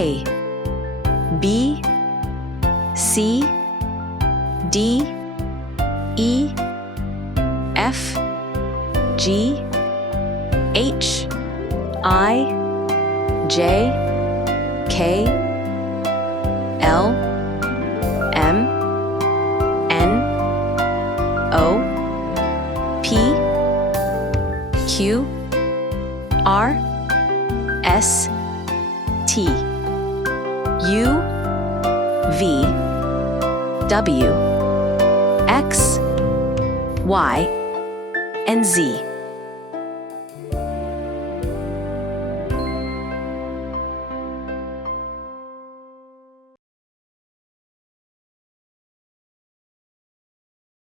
A, B, C, D, E, F, G, H, I, J, K, L, M, N, O, P, Q, R, S, T, U, V, W, X, Y, and Z.